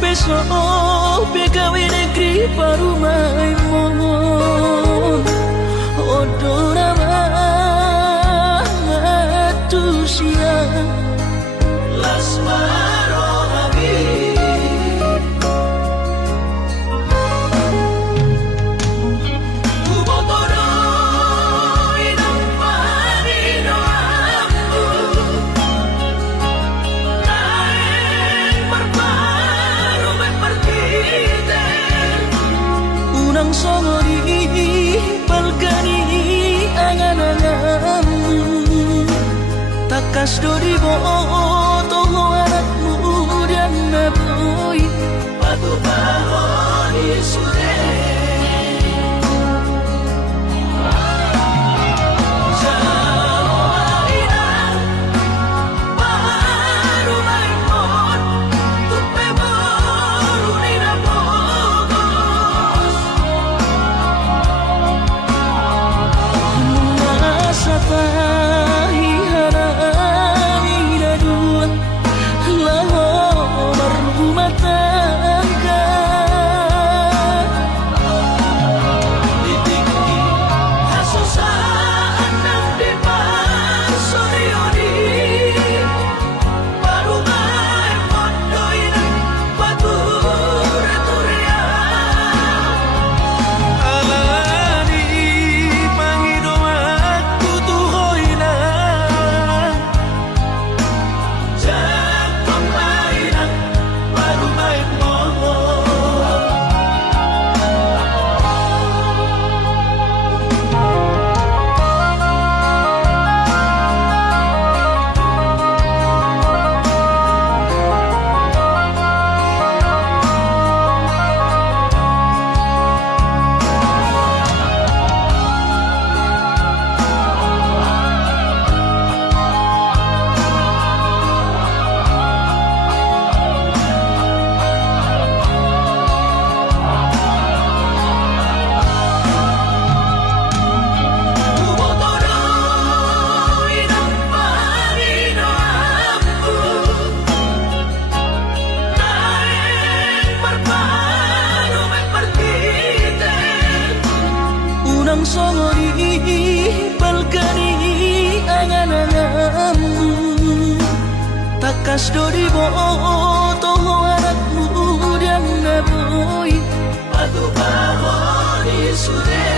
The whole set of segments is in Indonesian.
peso pegawai negeri parumai mohon odora tu siang lasmaro habib kubotoro inang parino aku naeng berparu berpartite unang songori balgani angan-anganmu takas dori boto anakmu dan naboy patu bahoni sude songori balgani angan-anganmu takas dori boto anakmu dan naboy patu bahoni sude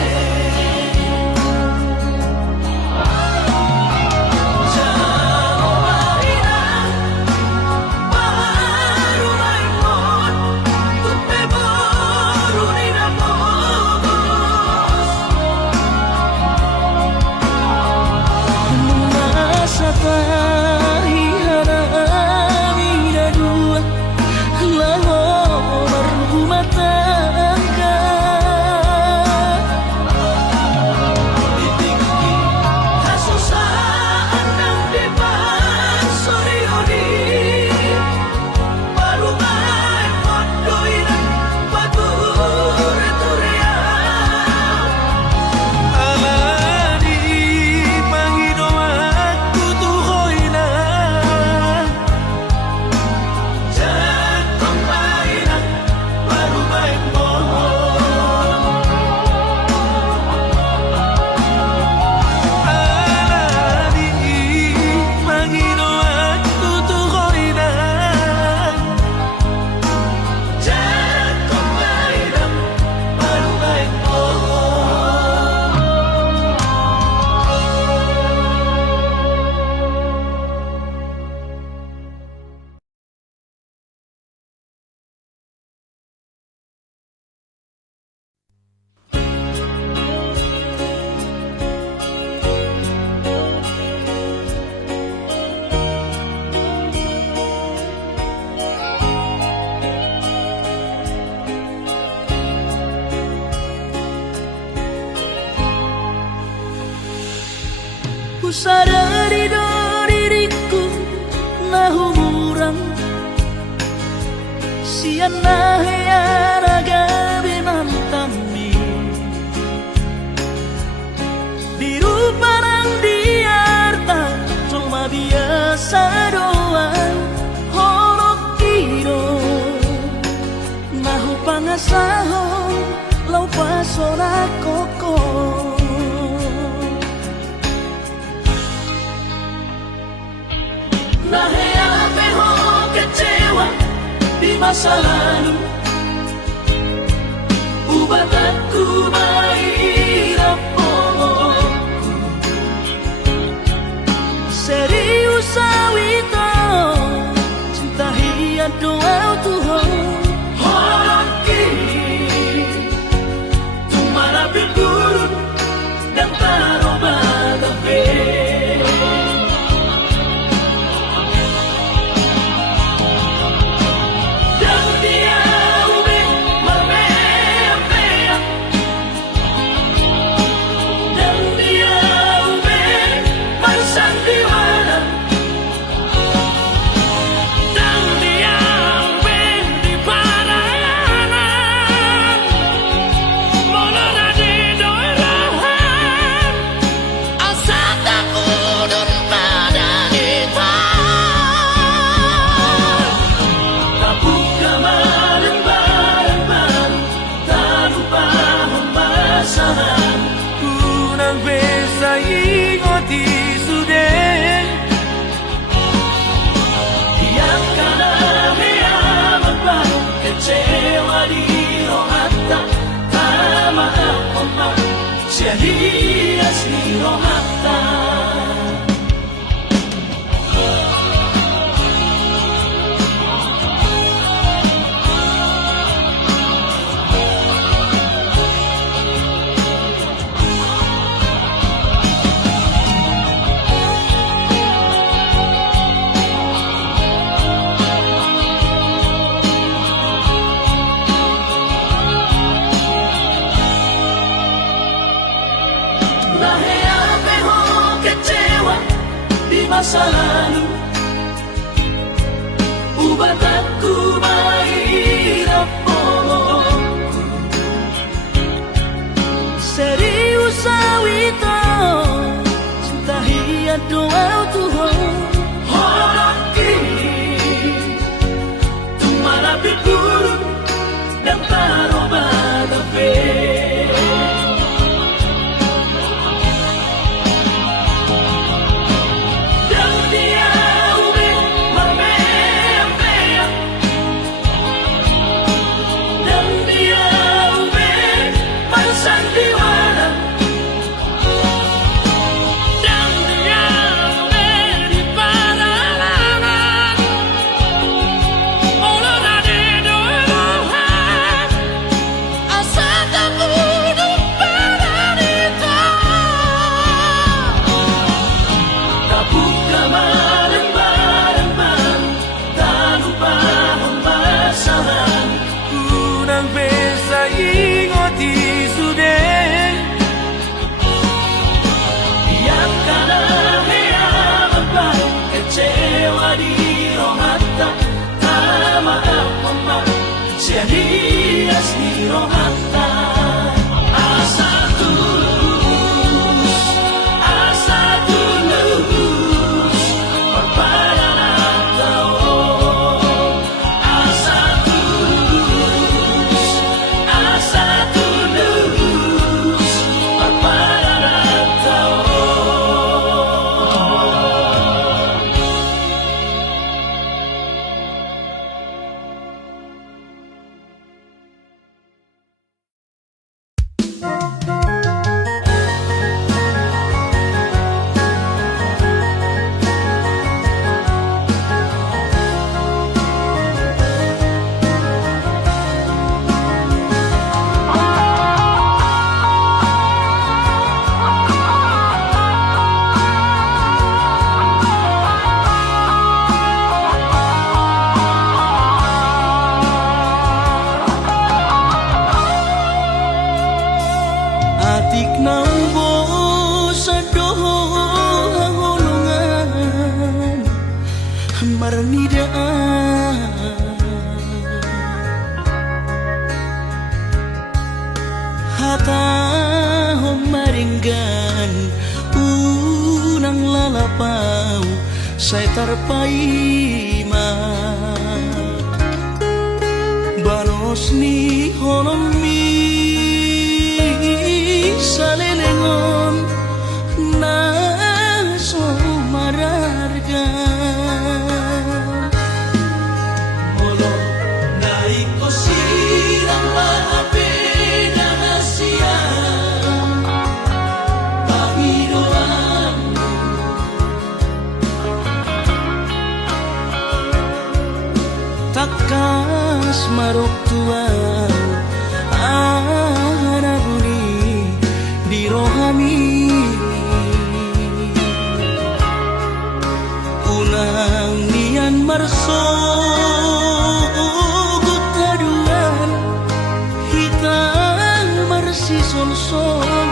sadari do diriku nahumuran sian nahayaraga binantami diruparang diarta cuma biasa doang horok kiro sahong lau pasora koko. Nahea peho kecewa di masa lalu, ubat aku mahirap pomoku. Serius sawito cinta hiat doa Tuhan. Hoki tumara bibur dan taroba tabe. Dan dia ube mabea, dan dia ube marsandiwara. Unang besa ingot isude yang kana hea magbago kecewa di rohata tama apa siya hias di rohata. Nahea peho kecewa di masa lalu, ubat aku mahirap pomoku. Serius sawito cinta hiat doa Tuhan. Hoki tumara bibur dan taroba tabe. Unang besa ingot isude yang kana hea magbago kecewa di rohata tama apa siya hias di rohata. Asa tulus pagpalaran tao. Asa tulus pagpalaran tao. Atik nang bosa doho hahulungan marnidaan hata homaringgan unang lalapau say tarpaima banos ni holon mi salelengon na so mararga molo naiko sirang maapi na siya Panginoon takas marok tuan anabuni di rohani unang nian marso gutaduan hitang marsi sol-solan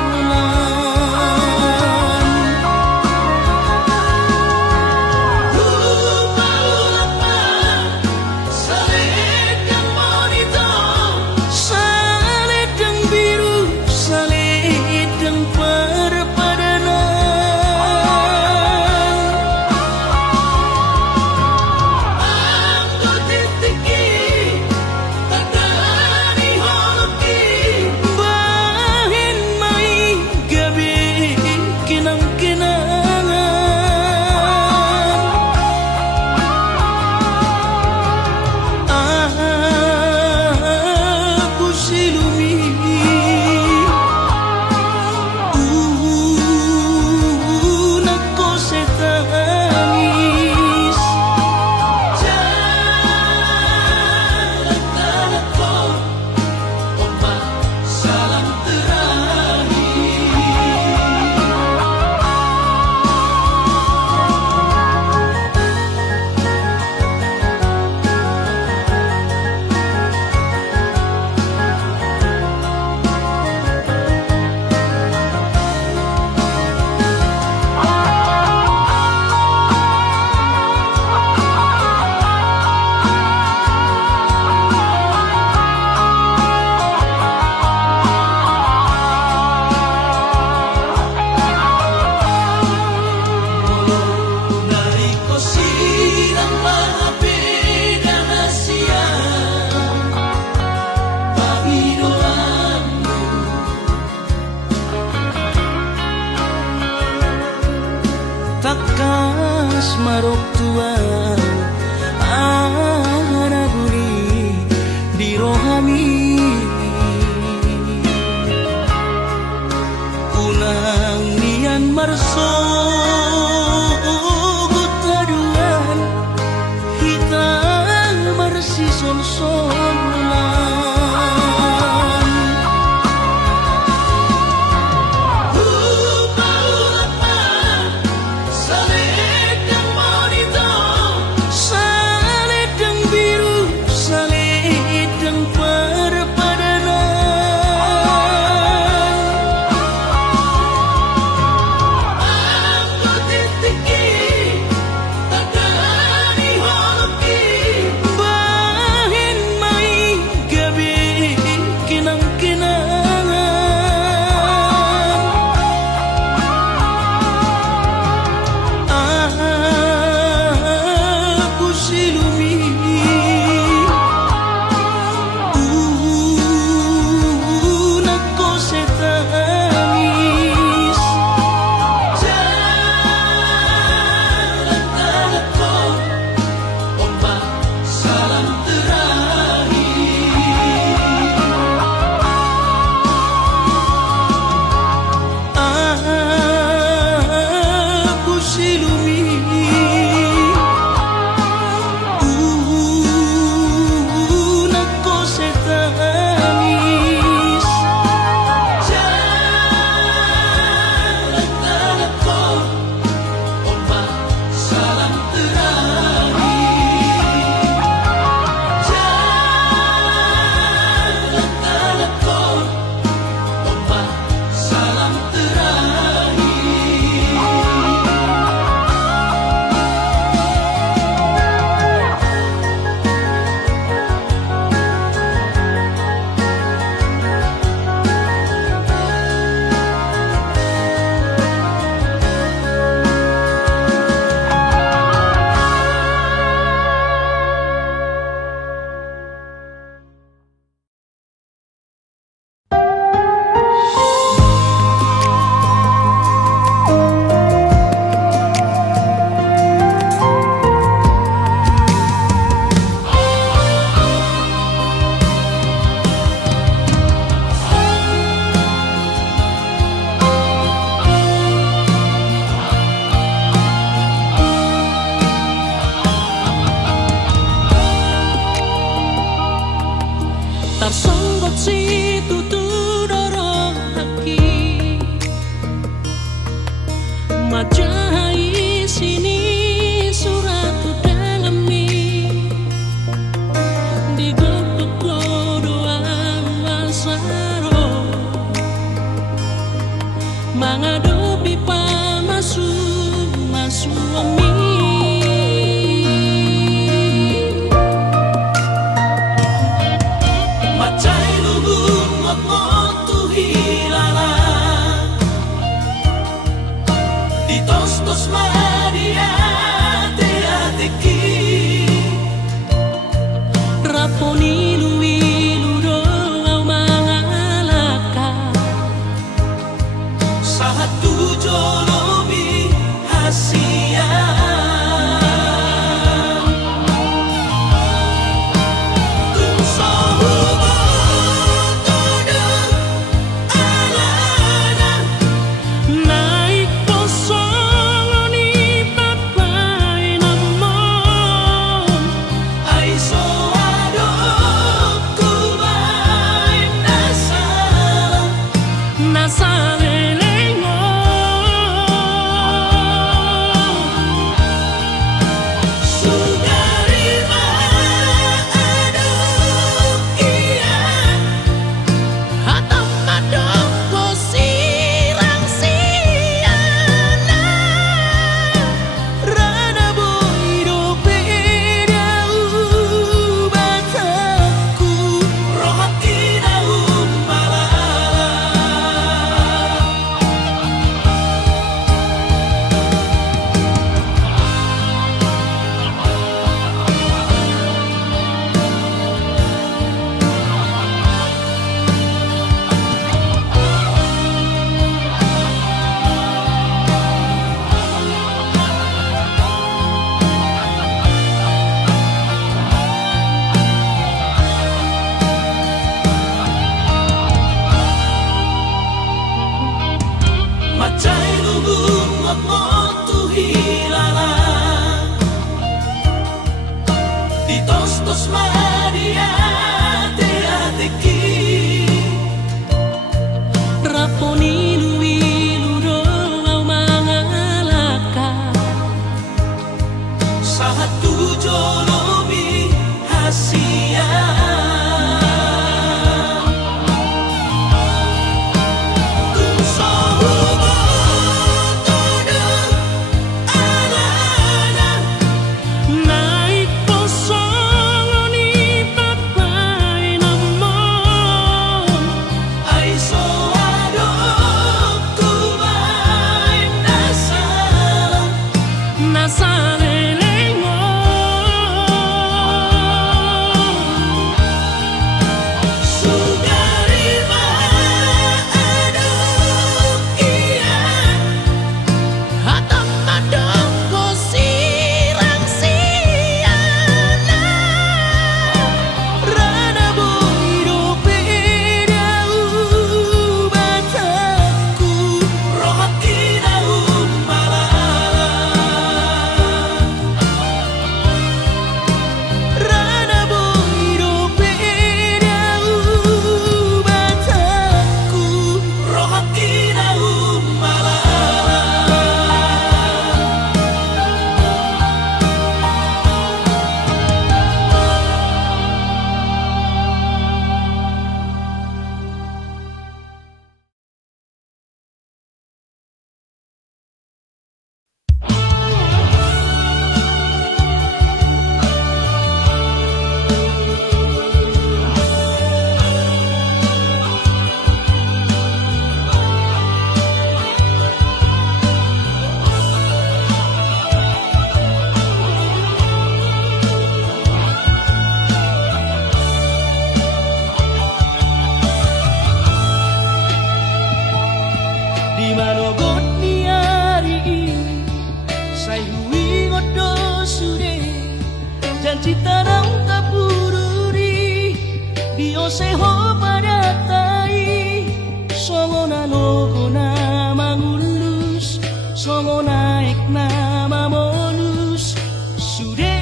Dioseho padatai songo na logo na mangulus songo naik na mamolus sude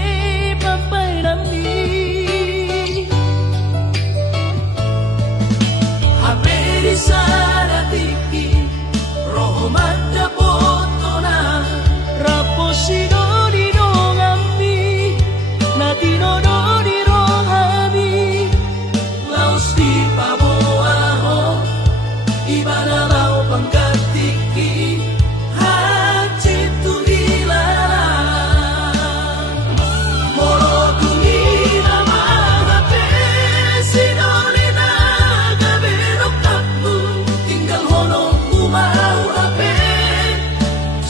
papai dami haberi sana tiki roho mata potona raposido di dongambi natino do di rohami laos di paboaho ibana lau pangkatiki hati tu hilala moro dunina mahape sinolina gabero kapu tinggal hono umau ape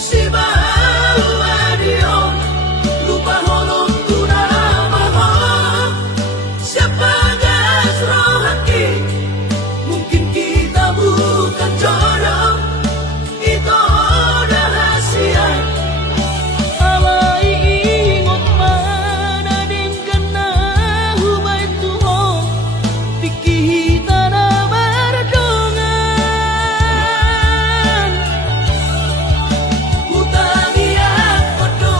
si bau adion lupa hono tunamaho siapa gas rohaki mungkin kita bukan jodoh itu rahasia alai ingot mana dingkan na hubay tuho tikihita na bardongan utangi ako do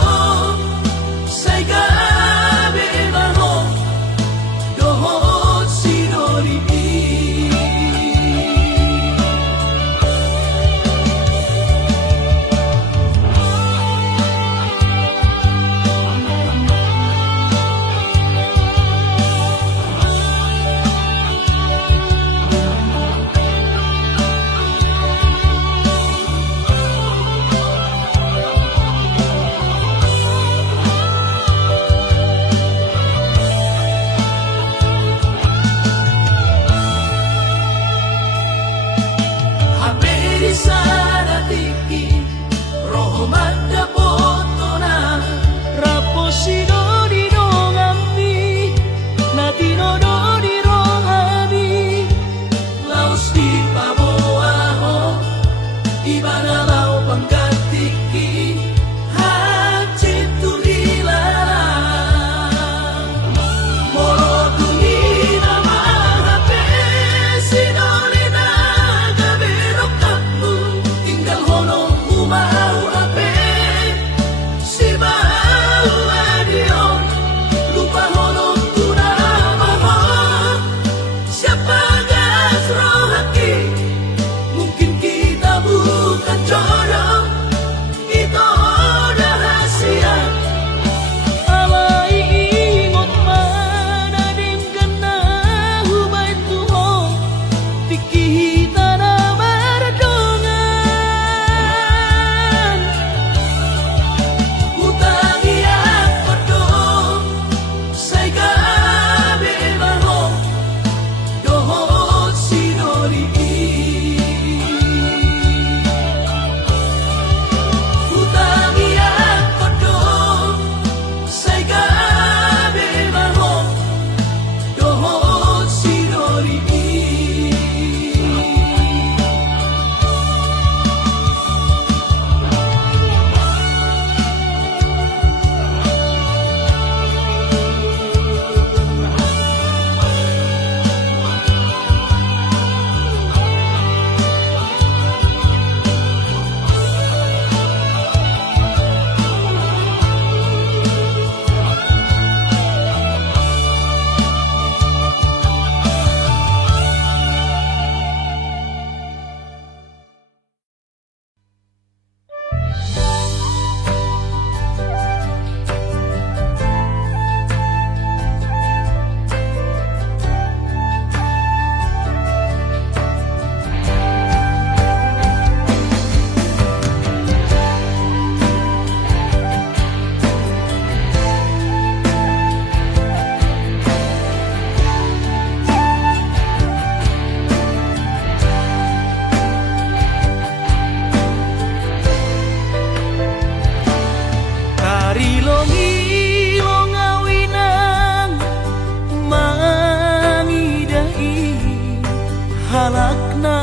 say gabi maho dohot sinoribi haberi sana tiki roho mata potona raposido di dongambi natino do di rohami laos di paboaho ibana lau pangkatiki hati tu hilala moro dunina mahape sinolina gabero kapu tinggal hono umau ape si bau adion lupa hono tunamaho siapa gas rohaki mungkin kita bukan jodoh itu rahasia alai ingot mana dingkan na hubay tuho tikihita na bardongan utangi ako do say gabi maho dohot sinoribi utangi ako do say gabi maho dohot sinoribi Karilong-ilong awinang mangidai halakna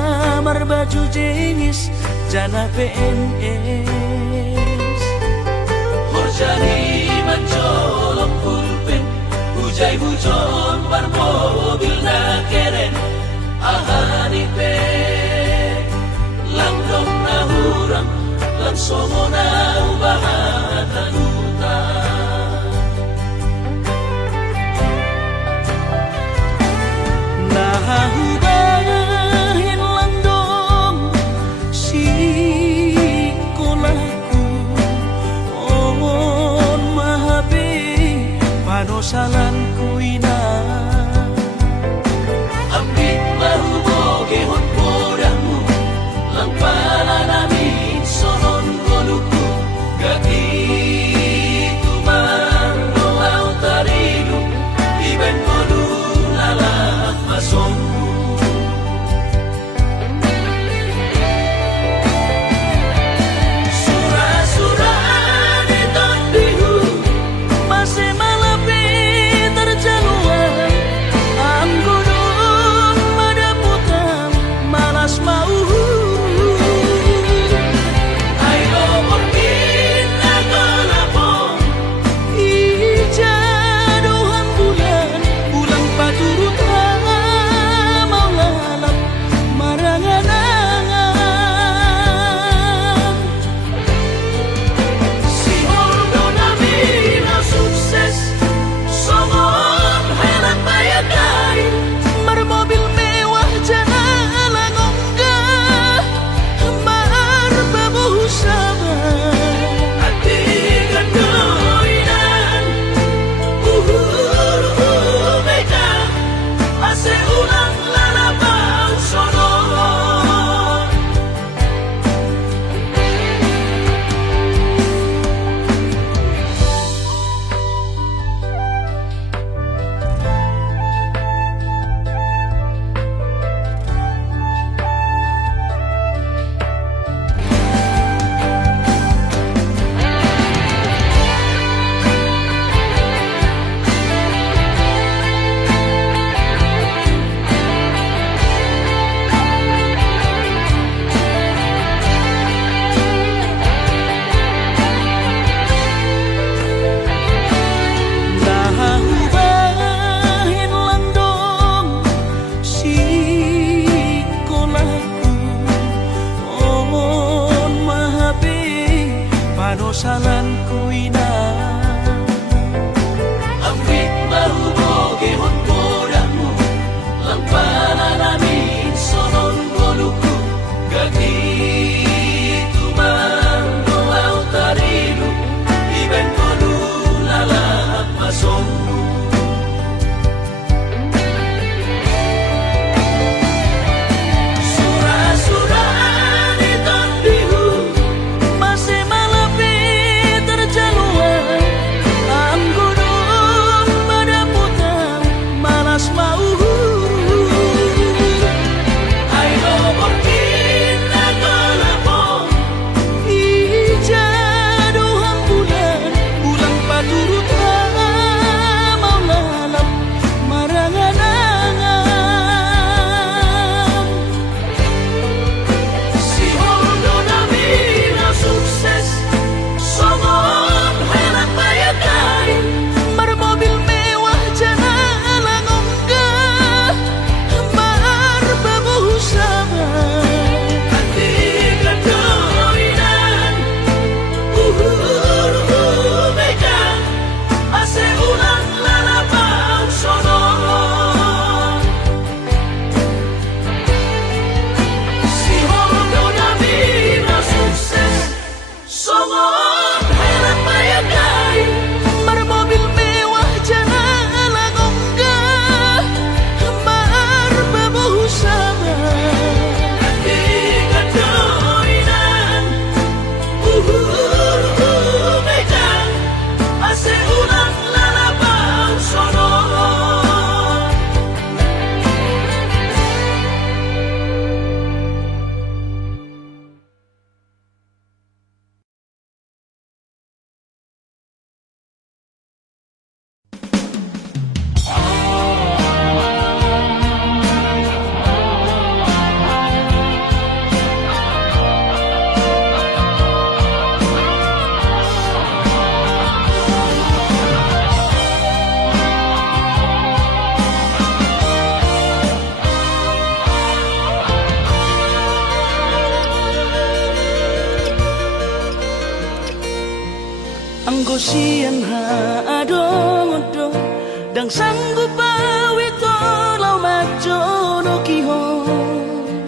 marbaju jenis jana PNS horjani mancolok pulpen hujai hujon bar mobil na salan ko ina Amrit mahumogi hon kodamu Lang pananamin sonon goluku Gagitu man doaw tarilu Iben kodu lalahap masonmu Anggo siang ha adong-odong Dang sanggup bawi tolau majono kihon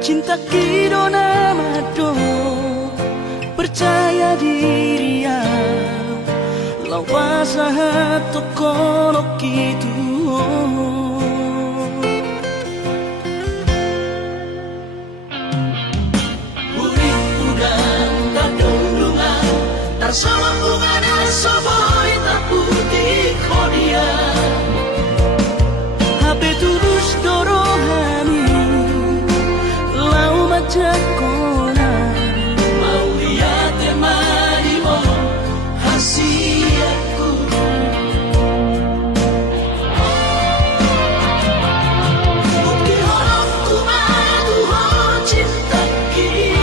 Cinta kidona mado Percaya diri ya Lau pasahat tokolok gitu Sama bunga soboy tak putih kodia Hape tulus dorohani Lau macam kona Mau lihat temani mo hasiatku Bukti horongku madu ho cinta kini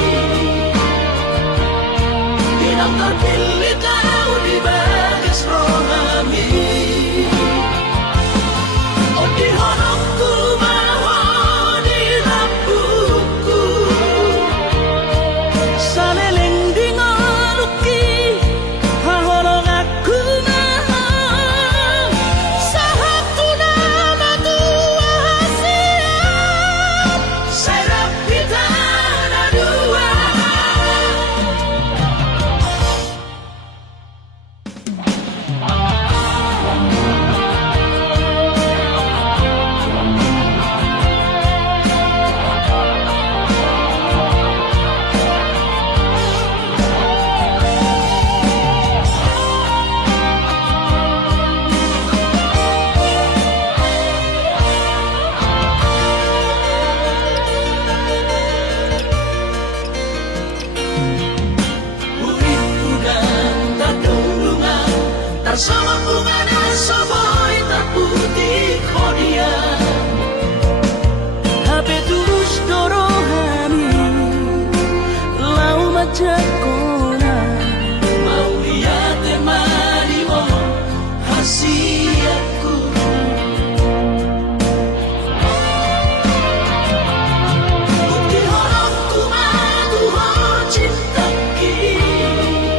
Inang terpilih kau di bagas rohani Oh di honongku bahwa di rambutku Saleleng di ngoluki Hahorong aku maha Sahatu nama tua hasiat Serap kita ada dua Sama bunga soboy tak putih kodia Hape tulus dorohani Lau macam kona Mau lihat temani mo hasiatku Bukti horongku madu ho cinta kini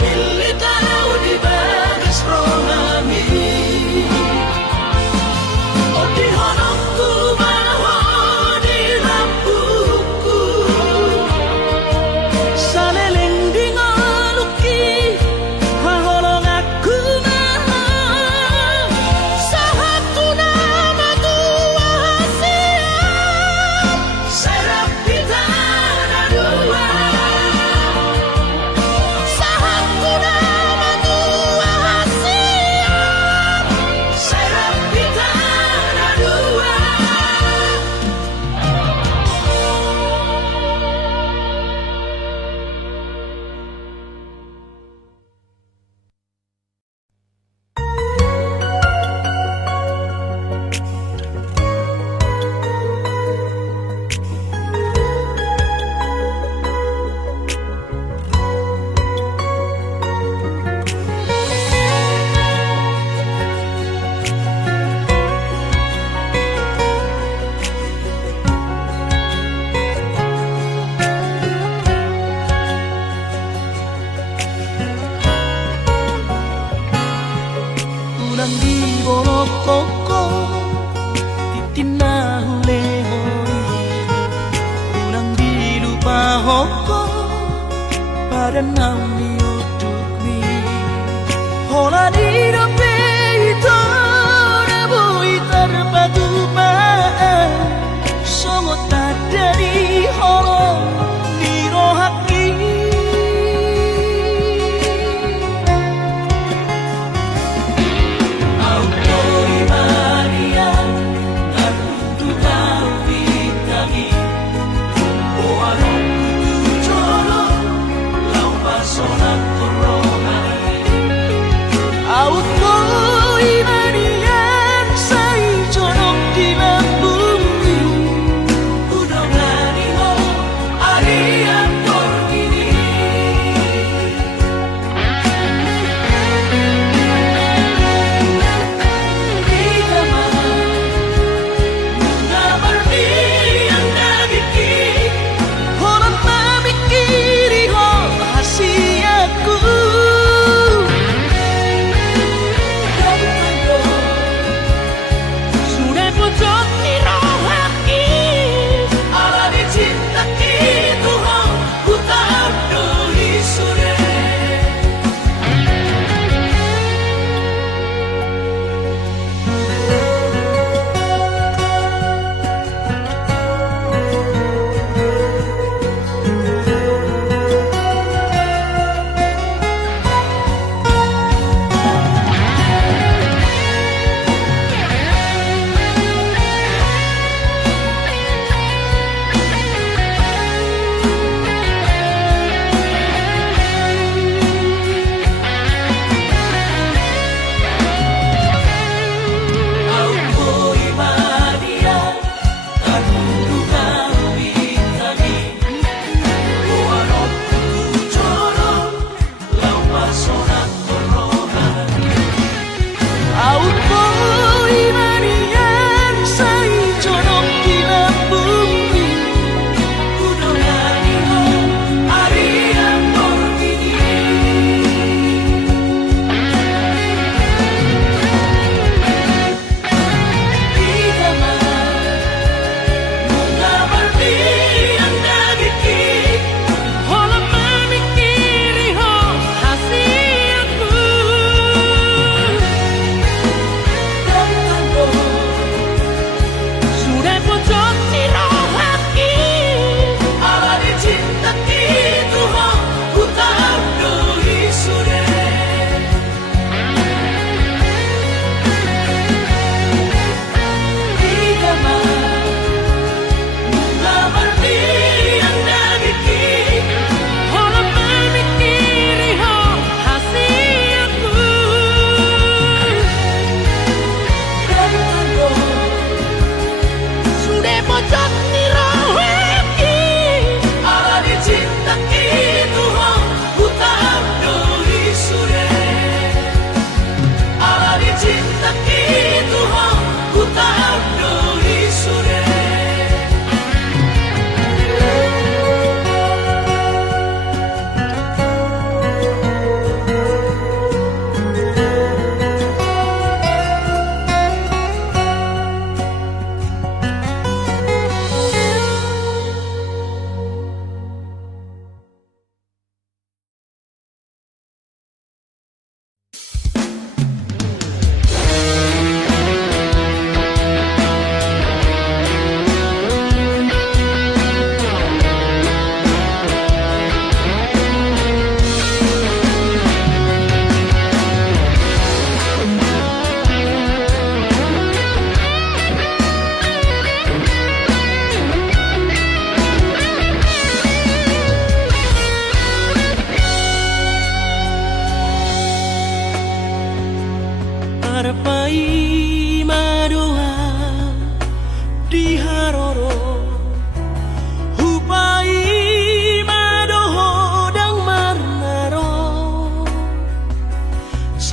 pilih tahu di bagas rohani. Oh di honongku bawa di lampuku, saleleng di ngaluki haholong aku mahal. Satu nama tua siap serap kita ada dua. Satu nama tua siap serap kita ada dua. Unang di bolok koko titina hule hoi, unang di lupa hoko pada nami uduk mi hola di dope itu nabui terpatu maan songot tak dari holo di rohaki. Sonar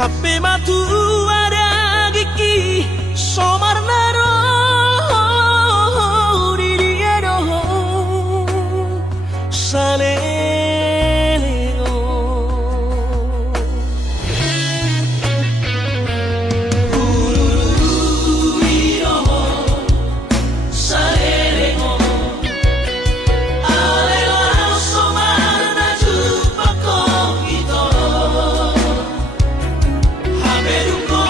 Sape matu ada gigi somarnaro diriero saleo Ururiro saleo Alelo somarna jupa kong ito Haberuko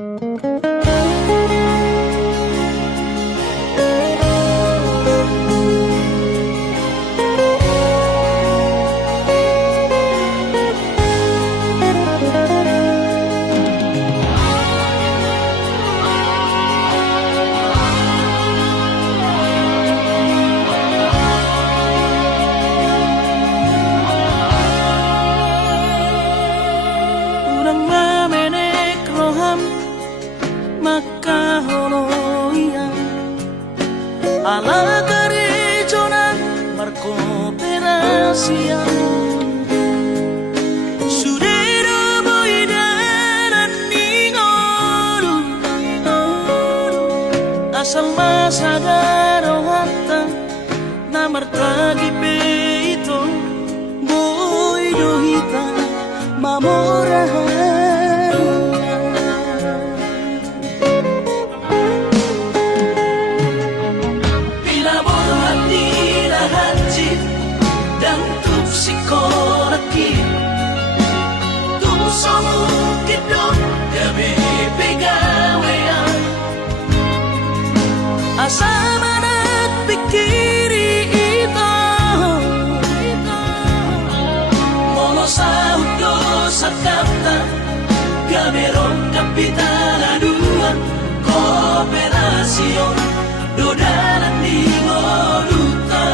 Urang mamenek roham makaholoian ala gerejonan berkooperasian sudero boidaran ningolu asal masagaro hatta namar tagi peito boidohita mamorahan dan tup sikoraki tup somu kidong gabe pegawean asa manat pikiri ito mono saudo sakapta gaberon kapitaladuan kooperasyon dodaran di ngoluta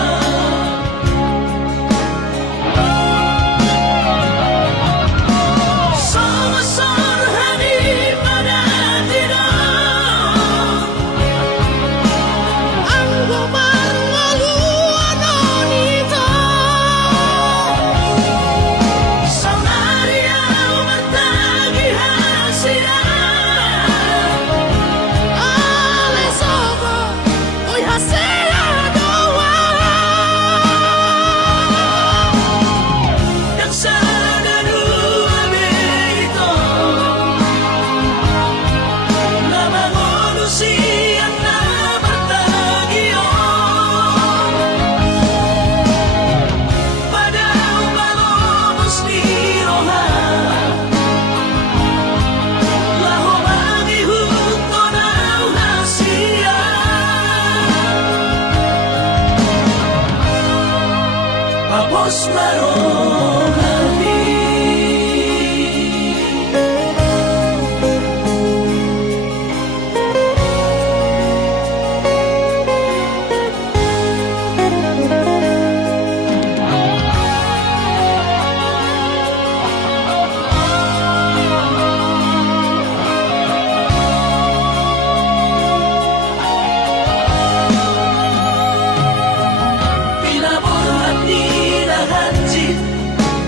Tapos marohami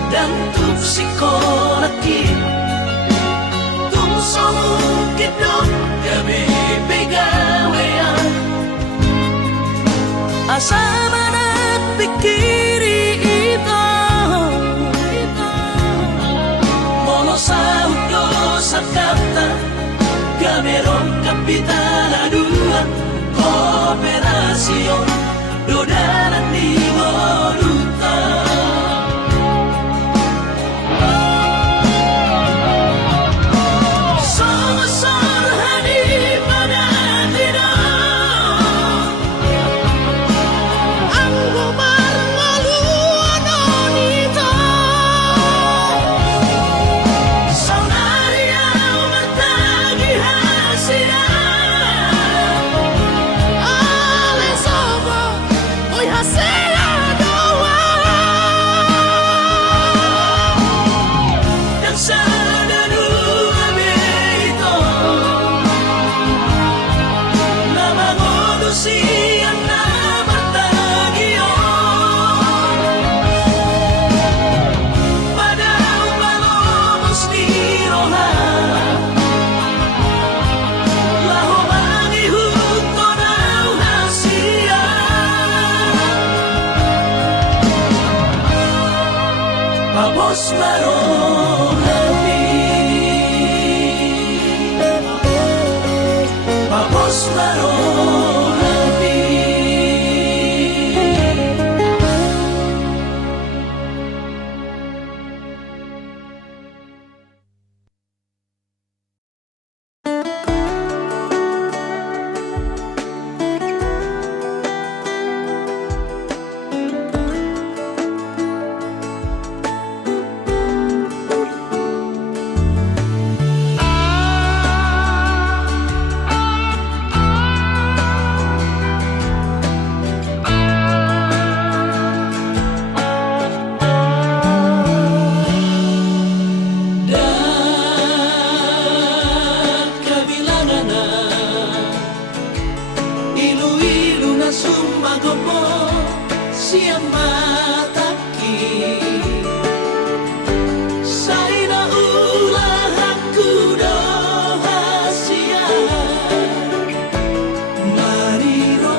dan tup sikoraki tum somu kidong gabe pegawean asa manat pikiri ito mono saudo sakapta gaberon kapitaladuan kooperasyon dodaran di ngoluta Tapos marohami Tapos marohami lumbago mo siya mataki sa inaulahan ko doha siya mariro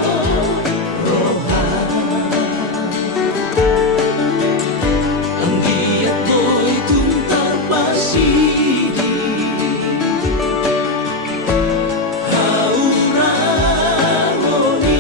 roha ang giyat mo'y tuntar pasidi haura moni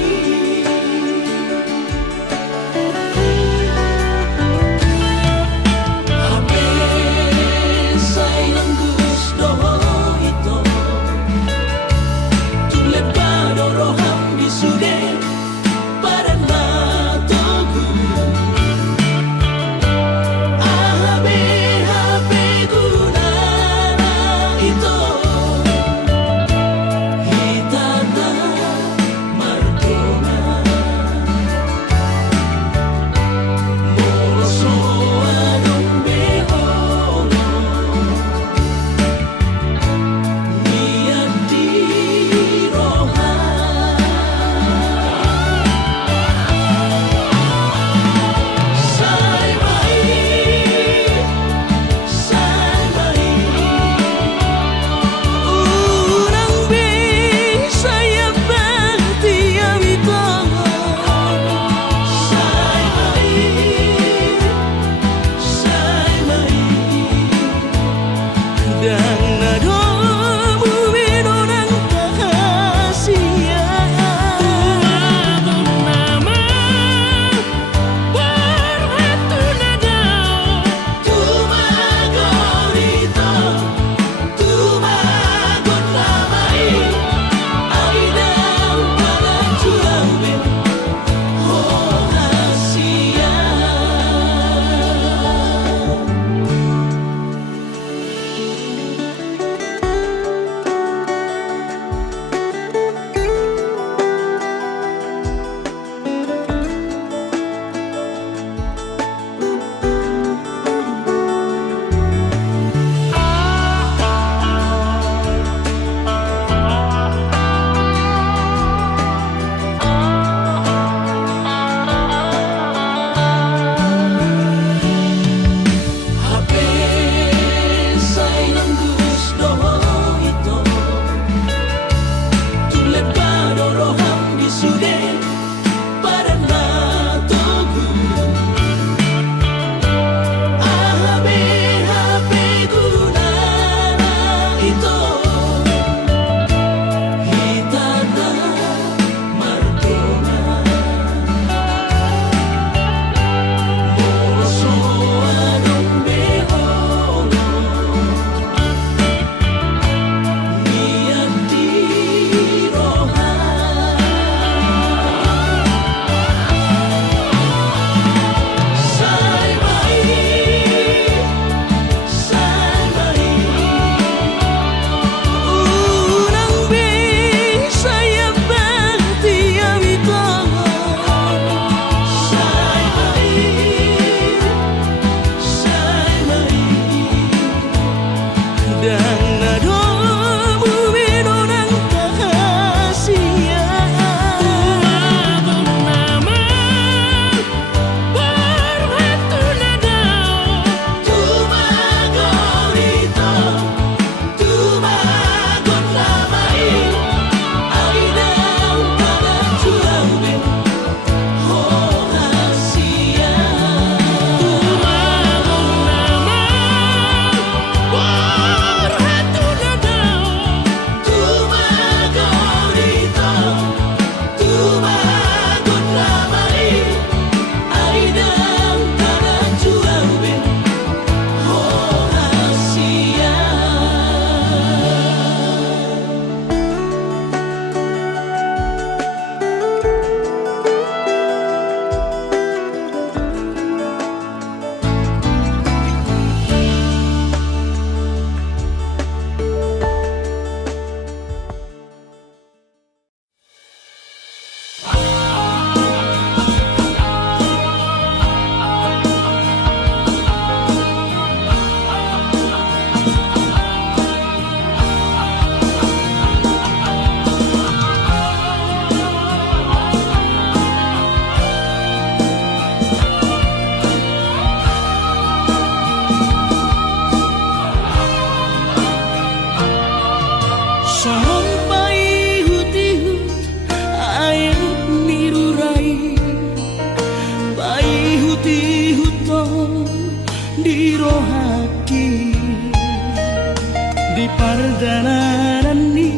pardananan ni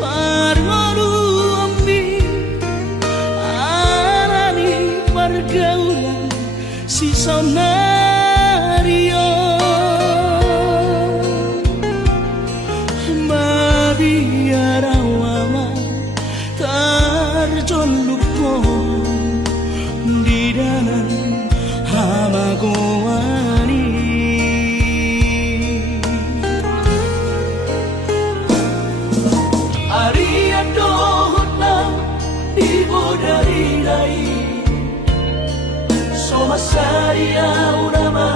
parmolu ambi arani pergaulan si sonario mabiara wama tarjon lupo di dalam hamagoani Aria dohna ibu dari dai Soma saria urama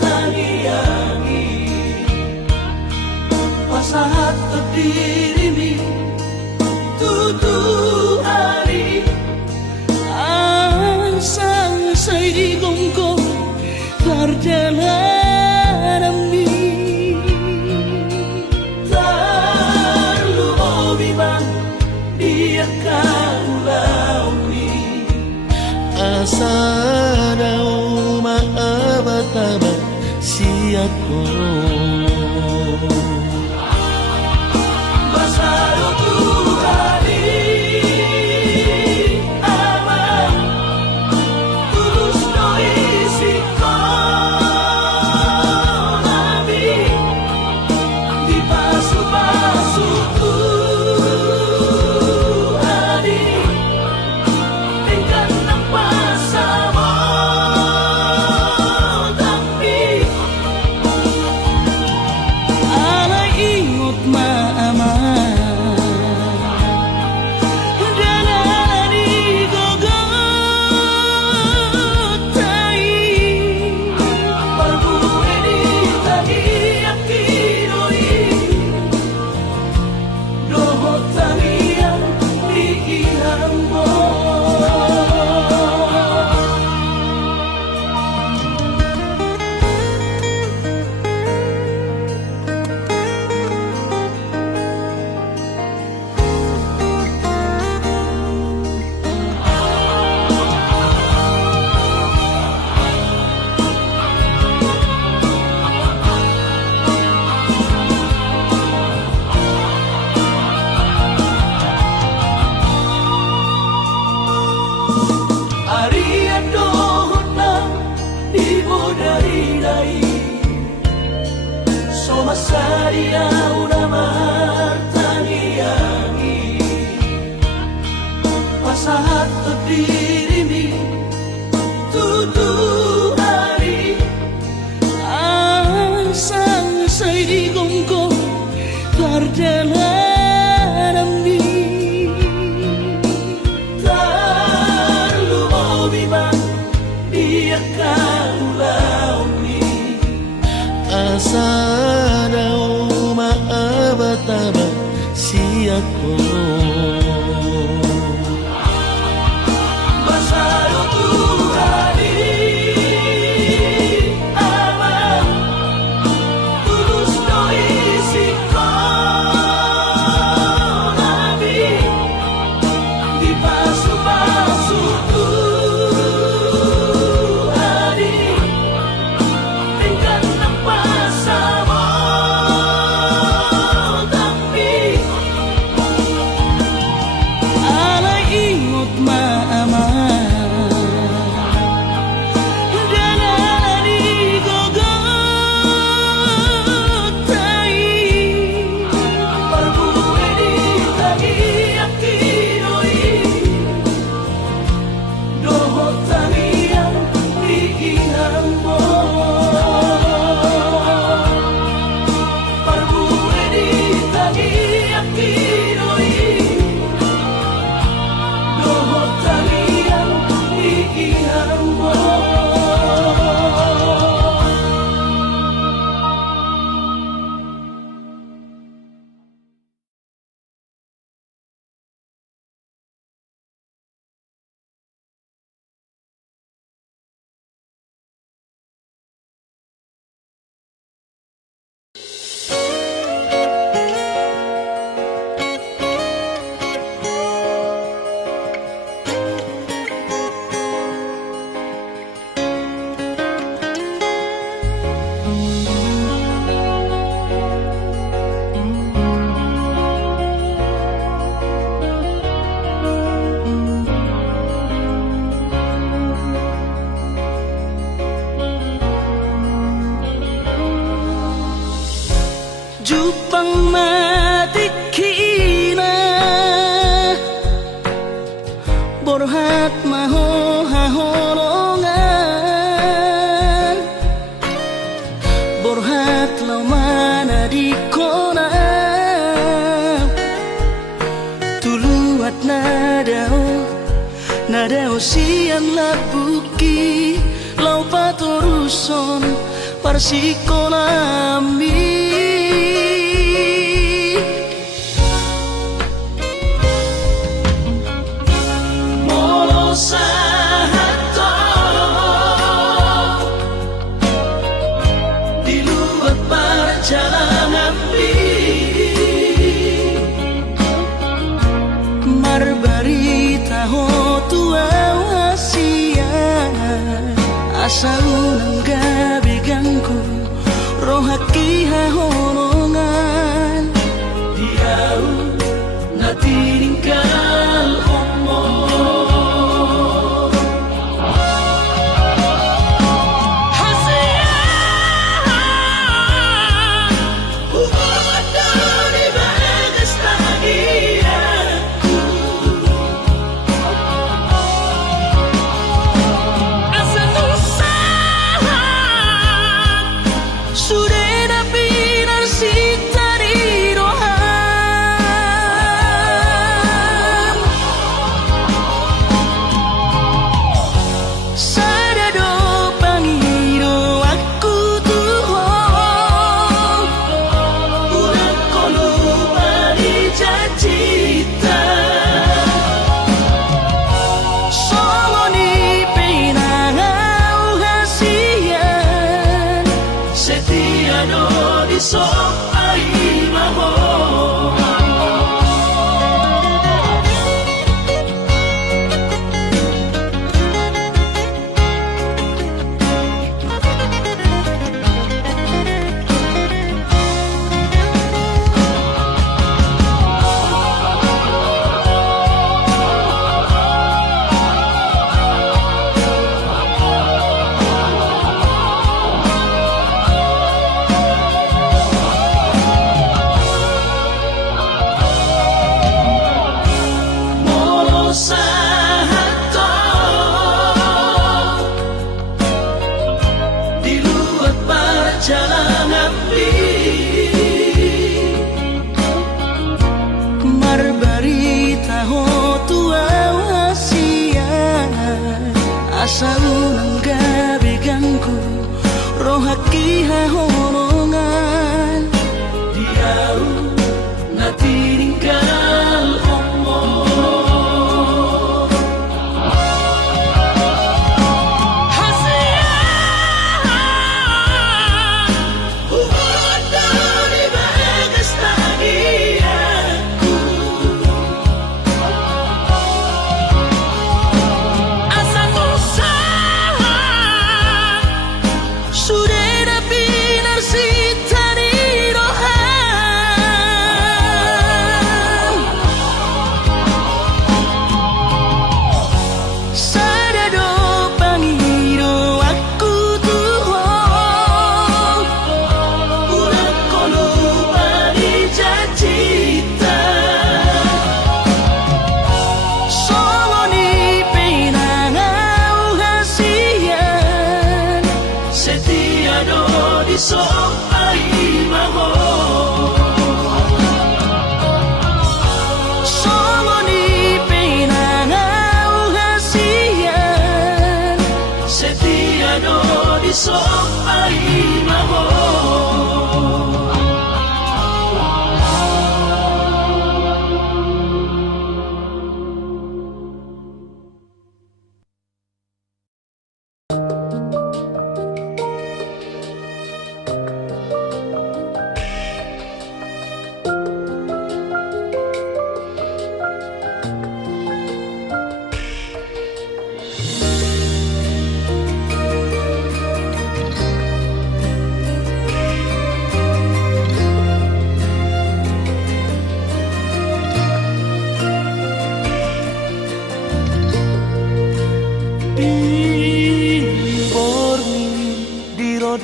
tangiangi Pasahat terdirimi tutu hari Asang say gongko perjalanan mi Tarlumobiman biarkan launi Asarau maabat-abat siatku Basaro Tuhani Aman Tulus no isi Nabi Di pasu-pasu Tuhani Tinggal nampak sama Tapi Alay ingot maama Danani gogotai Parbuhe di tani yakinoi Dohot tangian di ihambo Aria dohna ibu dari dai Soma saria urama tangiangi Pasahat terdirimi tutu hari Asang say gongko perjalanan mi Tarlumobiman biarkan launi Asarau maabat-abat siatku Basaro Tuhani Aman Tulus no isi Nabi Di pasu-pasu Tuhani Tinggal nampak sama Borhat maho hahorongan Borhat lau mana di kona Tuluat nadao sian labuki Lau patoruson parsikonami Sahato di luar perjalanan marbarita ho tua wasia asa unang gabi gangku rohaki hahonongan diau natiningkal omo so ai maho Sahato di luar perjalanan marbarita ho tua wasia asa unang gabi gangku rohaki hahonongan diau natiningkal omo so ai maho somoni penangau hasian setia no di so ai maho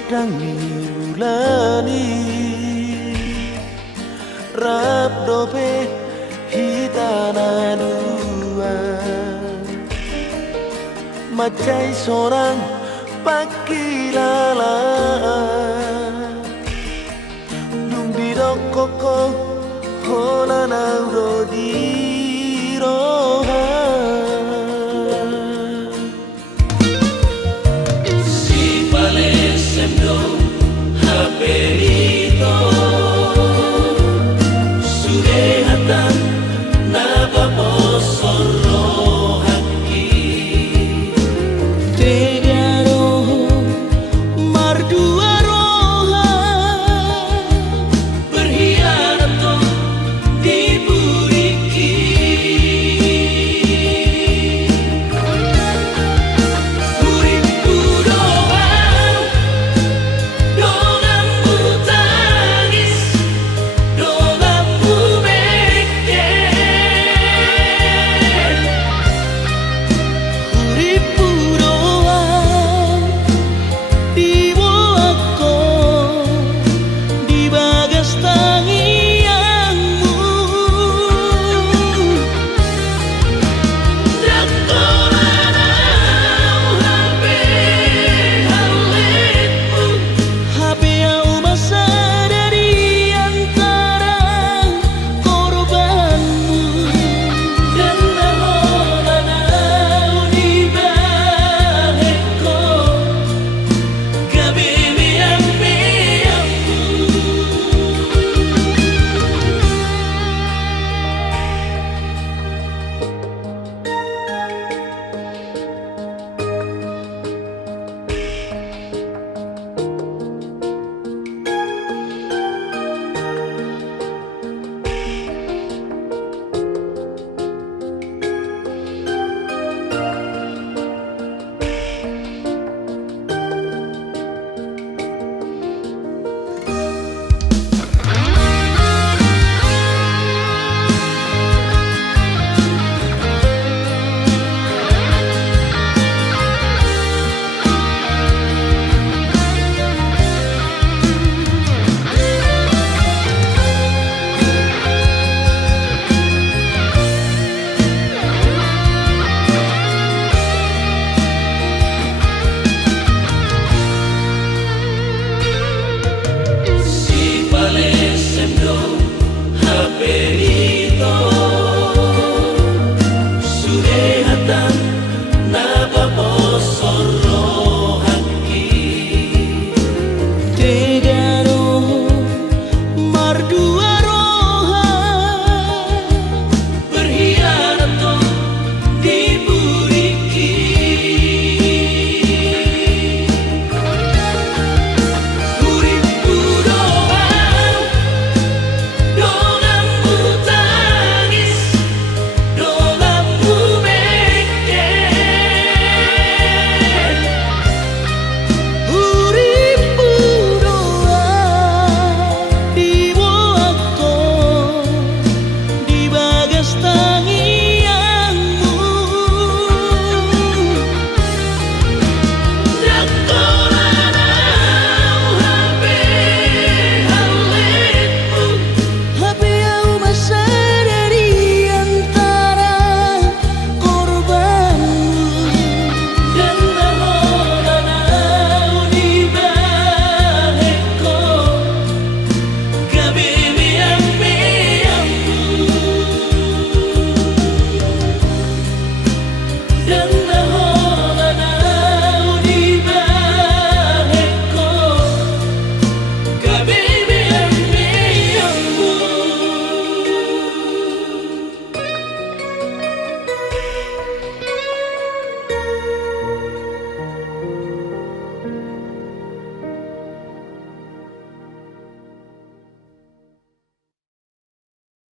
dangi ulani rap dope hitana dua Macay seorang pakilala Dung di koko hola na urodi